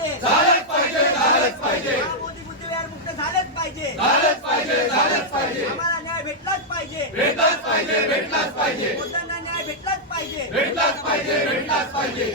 पाहिजे झालंच पाहिजे झालंच पाहिजे. मोदी बुद्धिवेर मुक्त झालंच पाहिजे. झालंच पाहिजे झालंच पाहिजे. आम्हाला न्याय भेटलाच पाहिजे. भेटलाच पाहिजे भेटलाच पाहिजे. न्याय भेटलाच पाहिजे. भेटलाच पाहिजे भेटलाच पाहिजे.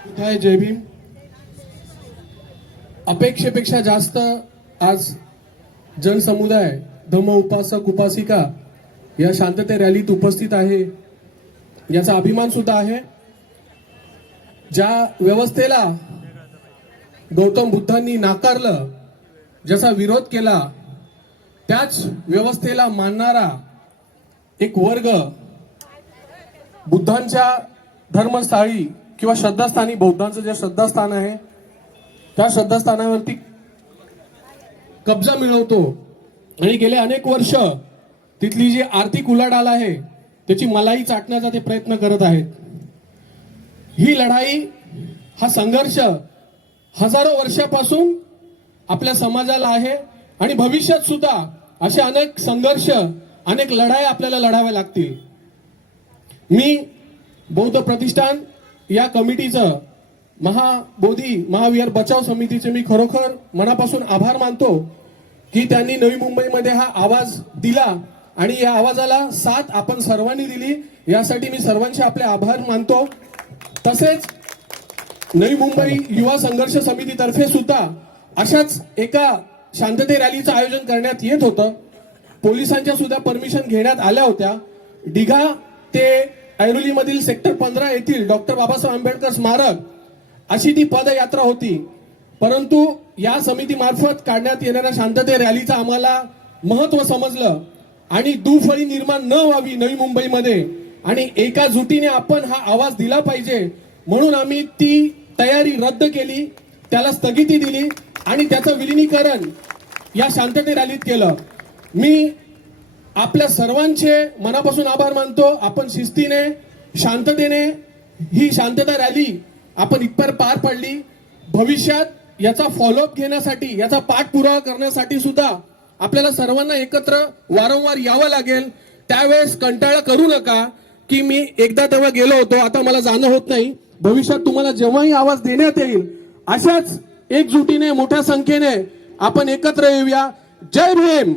आहे जय भीम. अपेक्षेपेक्षा जास्त आज जनसमुदाय धम्म उपासक उपासिका या शांतते रॅलीत उपस्थित आहे. याचा अभिमान सुद्धा आहे. ज्या व्यवस्थेला गौतम बुद्धांनी नाकारलं ज्याचा विरोध केला त्याच व्यवस्थेला मानणारा एक वर्ग बुद्धांच्या धर्मस्थळी किंवा श्रद्धास्थानी बौद्धांचं जे श्रद्धास्थान आहे त्या श्रद्धास्थानावरती कब्जा मिळवतो. आणि गेले अनेक वर्ष तिथली जी आर्थिक उलाढाल आहे त्याची मलाई चाटण्याचा ते प्रयत्न करत आहेत. ही लढाई हा संघर्ष हजारो वर्षापासून आपल्या समाजाला आहे आणि भविष्यात सुद्धा असे अनेक संघर्ष अनेक लढाई आपल्याला लढाव्या लागतील. मी बौद्ध प्रतिष्ठान या कमिटीचं महाबोधी महाविहार बचाव समितीचे मी खरोखर मनापासून आभार मानतो की त्यांनी नवी मुंबईमध्ये हा आवाज दिला आणि या आवाजाला साथ आपण सर्वांनी दिली. यासाठी मी सर्वांचे आपले आभार मानतो. तसेच नवी मुंबई युवा संघर्ष समितीतर्फे सुद्धा अशाच एका शांतते रॅलीचं आयोजन करण्यात येत होतं. पोलिसांच्या सुद्धा परमिशन घेण्यात आल्या होत्या. डिघा ते ऐरोलीमधील सेक्टर पंधरा येथील डॉक्टर बाबासाहेब आंबेडकर स्मारक अशी ती पदयात्रा होती. परंतु या समितीमार्फत काढण्यात येणाऱ्या शांतते रॅलीचं आम्हाला महत्त्व समजलं आणि दुफळी निर्माण न व्हावी नवी मुंबईमध्ये आणि एका जुटीने आपण हा आवाज दिला पाहिजे म्हणून आम्ही ती तयारी रद्द केली त्याला स्थगिती दिली आणि त्याचं विलिनीकरण या शांतते रॅलीत केलं. मी आपल्या सर्वांचे मनापासून आभार मानतो. आपण शिस्तीने शांततेने ही शांतता रॅली आपण इथपर पार पाडली. भविष्यात याचा फॉलोअप घेण्यासाठी याचा पाठपुरावा करण्यासाठी सुद्धा आपल्याला सर्वांना एकत्र वारंवार यावं लागेल. त्यावेळेस कंटाळा करू नका की मी एकदा तेव्हा गेलो होतो आता मला जाणं होत नाही. भविष्यात तुम्हाला जेव्हाही आवाज देण्यात येईल अशाच एकजुटीने मोठ्या संख्येने आपण एकत्र येऊया. जय भीम!